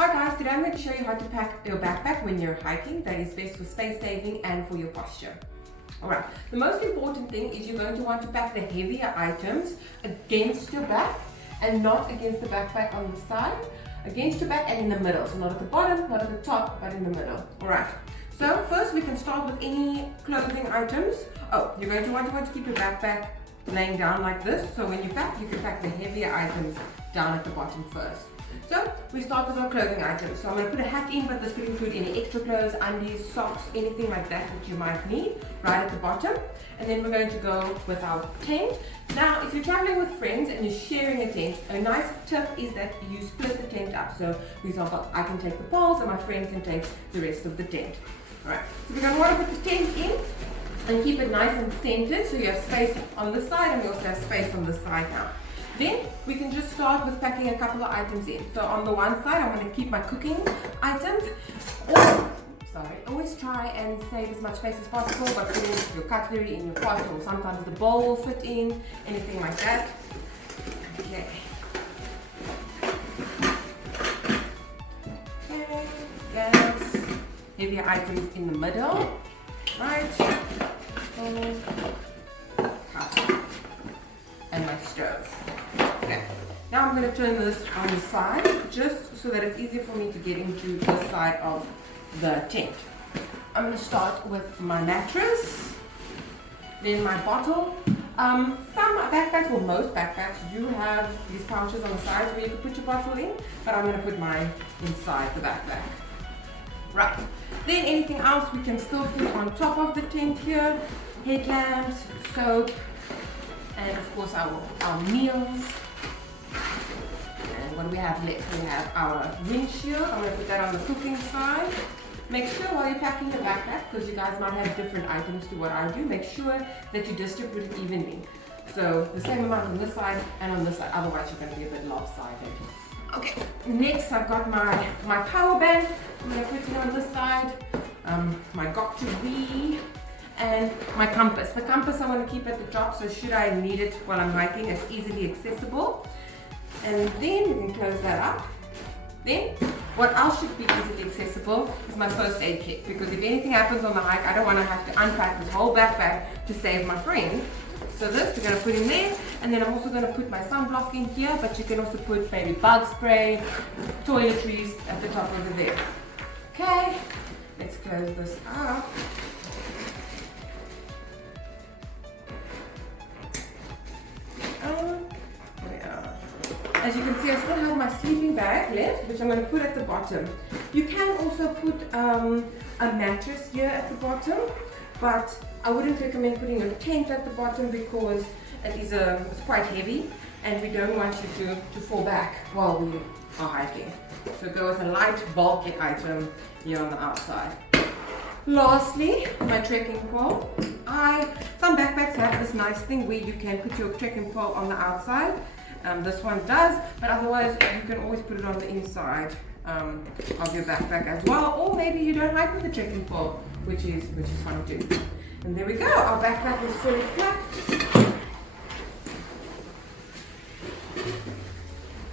Hi guys, today I'm going to show you how to pack your backpack when you're hiking. That is best for space saving and for your posture. Alright, the most important thing is you're going to want to pack the heavier items against your back and not against the backpack on the side. Against your back and in the middle, so not at the bottom, not at the top, but in the middle. Alright, so first we can start with any clothing items. You're going to want to keep your backpack laying down like this, so when you can pack the heavier items down at the bottom first. So we start with our clothing items. So I'm going to put a hat in, but this could include any extra clothes, undies, socks, anything like that you might need right at the bottom. And then we're going to go with our tent. Now, if you're traveling with friends and you're sharing a tent, a nice tip is that you split the tent up. So, for example, I can take the poles and my friend can take the rest of the tent. Alright, so we're going to want to put the tent in and keep it nice and centered, so you have space on this side and we also have space on this side now. Then we can just start with packing a couple of items in. So on the one side, I'm going to keep my cooking items. Always try and save as much space as possible by putting your cutlery in your pot, or sometimes the bowl will fit in, anything like that. Okay. Okay, yes. Heavier items in the middle. Right. And my stove. Okay. Now I'm going to turn this on the side just so that it's easier for me to get into this side of the tent. I'm going to start with my mattress, then my bottle. Some backpacks, well most backpacks, do have these pouches on the sides where you can put your bottle in, but I'm going to put mine inside the backpack. Right. Then anything else we can still put on top of the tent here. Headlamps, soap, and of course our meals. And what do we have left? We have our windshield. I'm going to put that on the cooking side. Make sure while you're packing the backpack, because you guys might have different items to what I do, make sure that you distribute it evenly. So the same amount on this side and on this side, otherwise you're going to be a bit lopsided. Okay, next I've got my power bank. I'm going to put it on this side. My got2be. And my compass. The compass I want to keep at the top, so should I need it while I'm hiking, it's easily accessible. And then we can close that up. Then, what else should be easily accessible is my first aid kit, because if anything happens on the hike, I don't want to have to unpack this whole backpack to save my friend. So this we're going to put in there, and then I'm also going to put my sunblock in here, but you can also put maybe bug spray, toiletries at the top over there. Okay, let's close this up. As you can see, I still have my sleeping bag left, which I'm going to put at the bottom. You can also put a mattress here at the bottom, but I wouldn't recommend putting your tent at the bottom because it's quite heavy and we don't want you to fall back while we are hiking. So go with a light, bulky item here on the outside. Lastly, my trekking pole. Some backpacks have this nice thing where you can put your trekking pole on the outside. This one does, but otherwise you can always put it on the inside of your backpack as well, or maybe you don't hike with the trekking pole, which is fun too. And there we go, our backpack is fully packed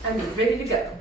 and it's ready to go.